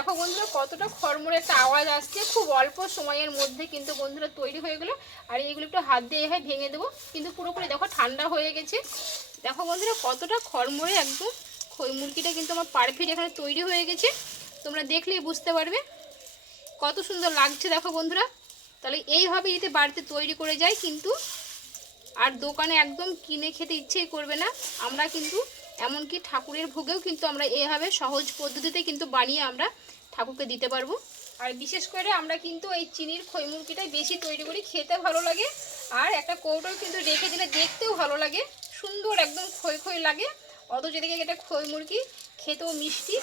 দেখো বন্ধুরা, কতটা খড়মড়ে একটা আওয়াজ আসছে। খুব অল্প সময়ের মধ্যে কিন্তু বন্ধুরা তৈরি হয়ে গেলো। আর এইগুলো একটু হাত দিয়ে এভাবে ভেঙে দেবো। কিন্তু পুরোপুরি দেখো ঠান্ডা হয়ে গেছে। দেখো বন্ধুরা, কতটা খড়মড়ে একদম খই মুরগিটা কিন্তু আমার পারফেক্ট এখানে তৈরি হয়ে গেছে। তোমরা দেখলেই বুঝতে পারবে। কত সুন্দর লাগছে দেখো বন্ধুরা। তাহলে এইভাবে যদি বাড়িতে তৈরি করে যায় কিন্তু আর দোকানে একদম কিনে খেতে ইচ্ছেই করবে না। আমরা কিন্তু এমনকি ঠাকুরের ভোগেও কিন্তু আমরা এভাবে সহজ পদ্ধতিতে কিন্তু বানিয়ে আমরা ঠাকুরকে দিতে পারব। আর বিশেষ করে আমরা কিন্তু এই চিনির খই মুরগিটাই বেশি তৈরি করি, খেতে ভালো লাগে। আর একটা কৌটোও কিন্তু রেখে দিলে দেখতেও ভালো লাগে, সুন্দর একদম খই খই লাগে। অত এদিকে এটা খই মুরগি, খেতেও মিষ্টি।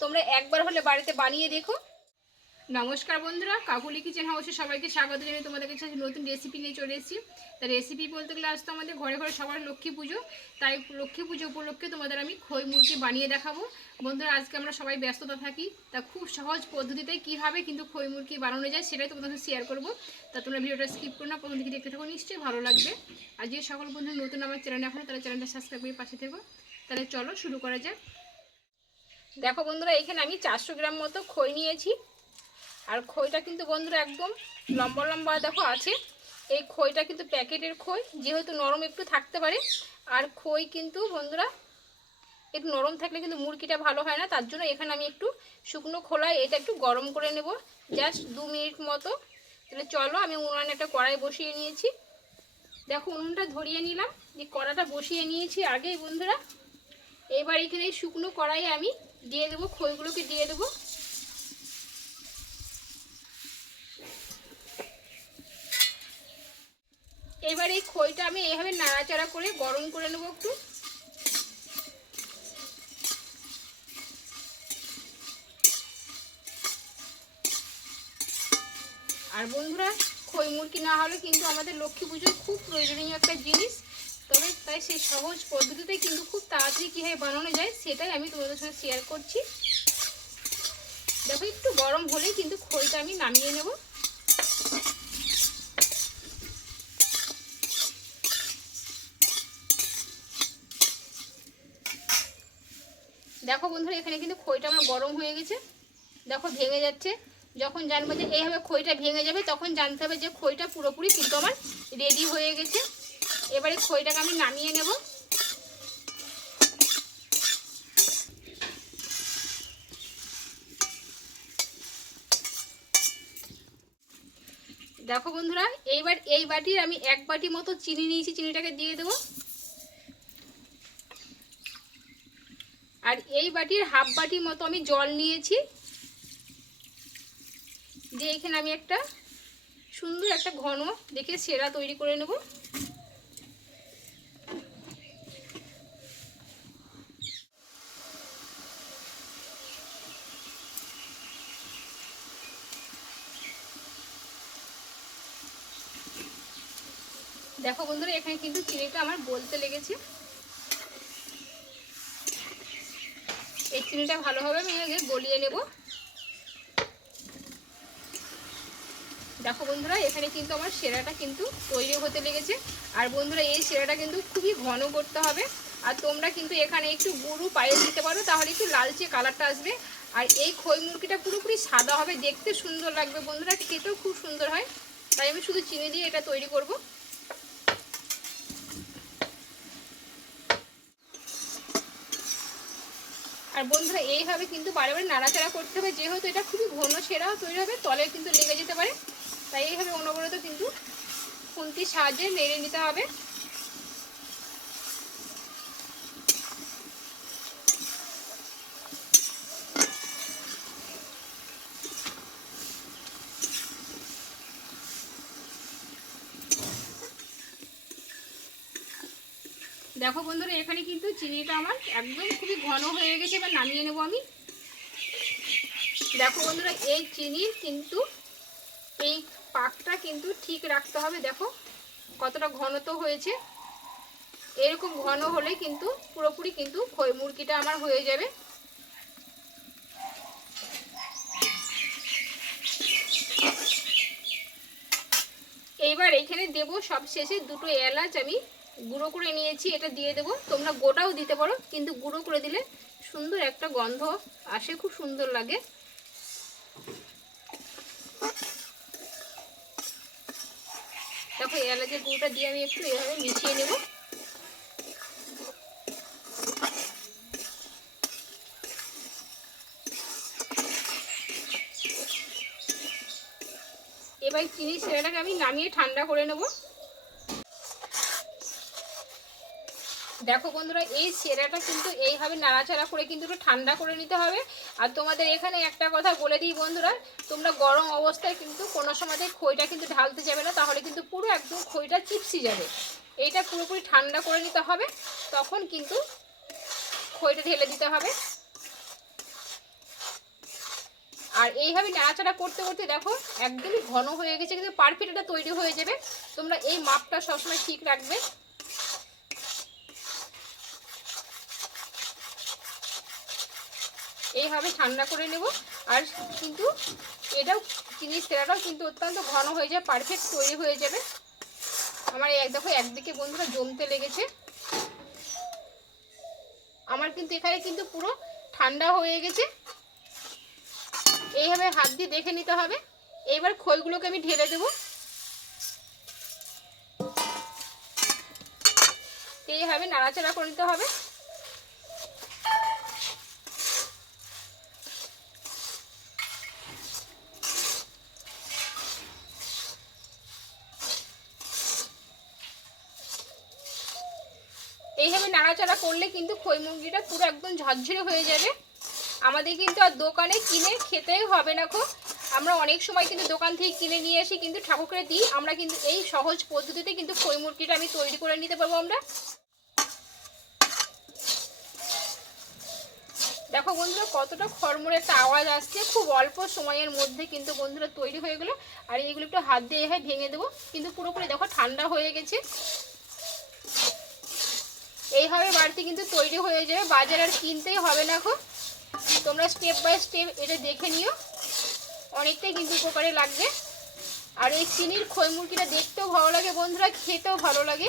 তোমরা একবার হলে বাড়িতে বানিয়ে দেখো। নমস্কার বন্ধুরা, কাকুলি কিচেন হাউসে সবাইকে স্বাগত জানিয়ে তোমাদের কাছে নতুন রেসিপি নিয়ে চলে এসেছি। তা রেসিপি বলতে গেলে আজ তো আমাদের ঘরে ঘরে সবার লক্ষ্মী পুজো, তাই লক্ষ্মী পুজো উপলক্ষে তোমাদের আমি খই মুরগি বানিয়ে দেখাবো। বন্ধুরা, আজকে আমরা সবাই ব্যস্ততা থাকি, তা খুব সহজ পদ্ধতিতে কীভাবে কিন্তু খই মুরগি বানানো যায় সেটাই তোমাদের সাথে শেয়ার করব। তা তোমরা ভিডিওটা স্কিপ করো না, প্রথম থেকে দেখতে থাকো, নিশ্চয়ই ভালো লাগবে। আর যে সকল বন্ধু নতুন আমার চ্যানেল এখন, তারা চ্যানেলটা সাবস্ক্রাইব করে পাশে থেকো। তাহলে চলো শুরু করা যাক। দেখো বন্ধুরা, এখানে আমি চারশো গ্রাম মতো খই নিয়েছি। আর খইটা কিন্তু বন্ধুরা একদম লম্বা লম্বা, দেখো আছে। এই খইটা কিন্তু প্যাকেটের খই, যেহেতু নরম একটু থাকতে পারে। আর খই কিন্তু বন্ধুরা, একটু নরম থাকলে কিন্তু মুরগিটা ভালো হয় না, তার জন্য এখানে আমি একটু শুকনো খোলায় এটা একটু গরম করে নেব। জাস্ট দু মিনিট মতো। তাহলে চলো, আমি উনানে একটা কড়াই বসিয়ে নিয়েছি। দেখো, উনুনটা ধরিয়ে নিলাম। যে কড়াটা বসিয়ে নিয়েছি আগেই বন্ধুরা। এবার এখানে শুকনো কড়াইয়ে আমি দিয়ে দেবো, খইগুলোকে দিয়ে দেবো। এবার এই খইটা আমি এইভাবে নাড়াচাড়া করে গরম করে নেব একটু। আর বন্ধুরা, খই মুরগি না হলে কিন্তু আমাদের লক্ষ্মী পুজোর খুব প্রয়োজনীয় একটা জিনিস। তবে তাই সেই সহজ পদ্ধতিতে কিন্তু খুব তাড়াতাড়ি কীভাবে বানানো যায় সেটাই আমি তোমাদের সাথে শেয়ার করছি। দেখো, একটু গরম হলেই কিন্তু খইটা আমি নামিয়ে নেব। দেখো বন্ধুরা, এখানে কিন্তু খইটা আমার গরম হয়ে গেছে। দেখো ভেঙে যাচ্ছে। যখন জানব যে এইভাবে খইটা ভেঙে যাবে, তখন জানতে হবে যে খইটা পুরোপুরি কিন্তু আমার রেডি হয়ে গেছে। এবারে খইটাকে আমি নামিয়ে নেব। দেখো বন্ধুরা, এইবার এই বাটির আমি এক বাটি মতো চিনি নিয়েছি, চিনিটাকে দিয়ে দেবো। আর এই বাটির হাফ বাটির মতো আমি জল নিয়েছি। যে এখানে আমি একটা সুন্দর একটা ঘন দেখে সেরা তৈরি করে নেব। দেখো বন্ধুরা, এখানে কিন্তু চিনিটা আমার বলতে লেগেছে। এই চিনিটা ভালোভাবে আমি আগে গলিয়ে নেব। দেখো বন্ধুরা, এখানে কিন্তু আমার সেরাটা কিন্তু তৈরি হতে লেগেছে। আর বন্ধুরা, এই সেরাটা কিন্তু খুবই ঘন করতে হবে। আর তোমরা কিন্তু এখানে একটু গুঁড়ো পায়ে দিতে পারো, তাহলে একটু লালচে কালারটা আসবে। আর এই খই মুরগিটা পুরোপুরি সাদা হবে, দেখতে সুন্দর লাগবে বন্ধুরা, খেতেও খুব সুন্দর হয়। তাই আমি শুধু চিনি দিয়ে এটা তৈরি করব। আর বন্ধুরা, এইভাবে কিন্তু বারে বারে নাড়াচাড়া করতে হবে। যেহেতু এটা খুবই ঘন সেরাও তৈরি হবে, তলে কিন্তু লেগে যেতে পারে। তাই এইভাবে অনবরত কিন্তু খুন্তির সাহায্যে নেড়ে নিতে হবে। দেখো বন্ধুরা, এখানে কিন্তু চিনিটা আমার একদম খুবই ঘন হয়ে গেছে, এবার নামিয়ে নেব আমি। দেখো বন্ধুরা, এই চিনির কিন্তু এই পাকটা কিন্তু ঠিক রাখতে হবে, দেখো কতটা ঘনত্ব হয়েছে। এরকম ঘন হলে কিন্তু পুরোপুরি কিন্তু খই মুরগিটা আমার হয়ে যাবে। এইবার এখানে দেব সব শেষে দুটো এলাচ আমি। গুঁড়ো করে নিয়েছি, এটা দিয়ে দেবো। তোমরা গোটাও দিতে পারো, কিন্তু গুঁড়ো করে দিলে সুন্দর একটা গন্ধ আসে, খুব সুন্দর লাগে। দেখো, এলাচের গুঁড়োটা দিয়ে আমি একটু এভাবে মিশিয়ে নেব। এবার চিনি সেটাকে আমি নামিয়ে ঠান্ডা করে নেব। দেখো বন্ধুরা, এই সেরাটা কিন্তু এইভাবে নাড়াচাড়া করে কিন্তু একটু ঠান্ডা করে নিতে হবে। আর তোমাদের এখানে একটা কথা বলে দিই বন্ধুরা, তোমরা গরম অবস্থায় কিন্তু কোনো সময় খইটা কিন্তু ঢালতে যাবে না, তাহলে কিন্তু পুরো একদম খইটা চিপসি যাবে। এইটা পুরোপুরি ঠান্ডা করে নিতে হবে, তখন কিন্তু খইটা ঢেলে দিতে হবে। আর এইভাবে নাড়াচাড়া করতে করতে দেখো, একদমই ঘন হয়ে গেছে, কিন্তু পারফেক্ট এটা তৈরি হয়ে যাবে। তোমরা এই মাপটা সবসময় ঠিক রাখবে। এইভাবে ঠান্ডা করে নেব। আর কিন্তু এটাও চিনির সেরাটাও কিন্তু অত্যন্ত ঘন হয়ে যায় পারফেক্ট তৈরি হয়ে যাবে। আমার এক দেখো একদিকে বন্ধুরা জমতে লেগেছে। আমার কিন্তু এখানে কিন্তু পুরো ঠান্ডা হয়ে গেছে। এইভাবে হাত দিয়ে দেখে নিতে হবে। এইবার খইগুলোকে আমি ঢেলে দেব। এইভাবে নাড়াচাড়া করে নিতে হবে। এইভাবে নাড়াচাড়া করলে কিন্তু খই মুরগিটা পুরো একদম ঝরঝরে হয়ে যাবে। আমাদের কিন্তু আর দোকানে কিনে খেতেই হবে না খো। আমরা অনেক সময় কিন্তু দোকান থেকে কিনে নিয়ে আসি কিন্তু ঠাকুরকে দিই। আমরা কিন্তু এই সহজ পদ্ধতিতে কিন্তু খই মুরগিটা আমি তৈরি করে নিতে পারব আমরা। দেখো বন্ধুরা, কতটা খড়মড়ে একটা আওয়াজ আসছে। খুব অল্প সময়ের মধ্যে কিন্তু বন্ধুরা তৈরি হয়ে গেলো। আর এইগুলো একটু হাত দিয়ে ভেঙে দেবো। কিন্তু পুরোপুরি দেখো ঠান্ডা হয়ে গেছে। এইভাবে বাড়িতে কিন্তু তৈরি হয়ে যাবে। বাজার আর কিনতেই হবে না এখন তোমরা স্টেপ বাই স্টেপ এটা দেখে নিও। অনেকটাই কিন্তু উপকারে লাগবে। আর এই চিনির খই মুরগিটা দেখতেও ভালো লাগে বন্ধুরা, খেতেও ভালো লাগে।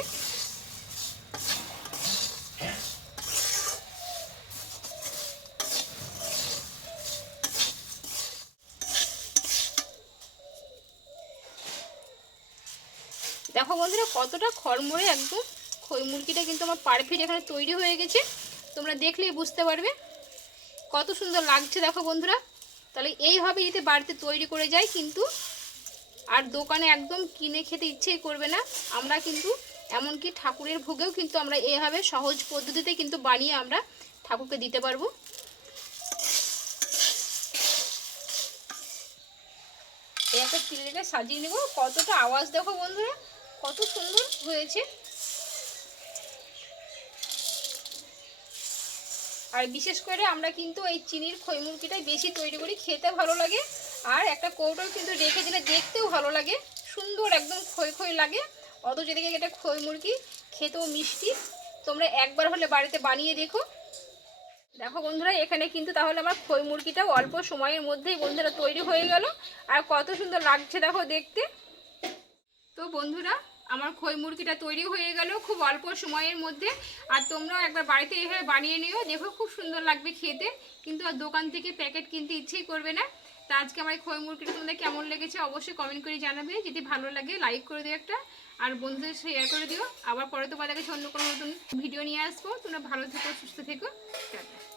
দেখো বন্ধুরা, কতটা খড়মড়ে একদম। খই মুরগিটা কিন্তু আমার পারফেক্ট এখানে তৈরি হয়ে গেছে। তোমরা দেখলেই বুঝতে পারবে। কত সুন্দর লাগছে দেখো বন্ধুরা। তাহলে এইভাবে যদি বাড়িতে তৈরি করে যাই কিন্তু আর দোকানে একদম কিনে খেতে ইচ্ছেই করবে না। আমরা কিন্তু এমনকি ঠাকুরের ভোগেও কিন্তু আমরা এইভাবে সহজ পদ্ধতিতে কিন্তু বানিয়ে আমরা ঠাকুরকে দিতে পারব। একটা চিলিটা সাজিয়ে নেব। কতটা আওয়াজ দেখো বন্ধুরা। কত সুন্দর হয়েছে। আর বিশেষ করে আমরা কিন্তু এই চিনির খই মুরগিটাই বেশি তৈরি করি, খেতে ভালো লাগে। আর একটা কৌটো কিন্তু রেখে দিলে দেখতেও ভালো লাগে, সুন্দর একদম খই খই লাগে। অথচ এদিকে এটা খই মুরগি, খেতেও মিষ্টি। তোমরা একবার হলে বাড়িতে বানিয়ে দেখো। দেখো বন্ধুরা, এখানে কিন্তু তাহলে আমার খই মুরগিটাও অল্প সময়ের মধ্যেই বন্ধুরা তৈরি হয়ে গেল। আর কত সুন্দর লাগছে দেখো দেখতে। তো বন্ধুরা আমার খই মুরগিটা তৈরি হয়ে গেল খুব অল্প সময়ের মধ্যে। আর তোমরাও একবার বাড়িতে এভাবে বানিয়ে নিও, দেখো খুব সুন্দর লাগবে খেতে। কিন্তু আর দোকান থেকে প্যাকেট কিনতে ইচ্ছেই করবে না। তা আজকে আমার খই মুরগিটা তোমাদের কেমন লেগেছে অবশ্যই কমেন্ট করে জানাবে। যদি ভালো লাগে লাইক করে দিও একটা। আর বন্ধুদের শেয়ার করে দিও। আবার পরে তোমাদের কাছে অন্য কোনো নতুন ভিডিও নিয়ে আসব। তোমরা ভালো থেকো, সুস্থ থেকো। টাটা।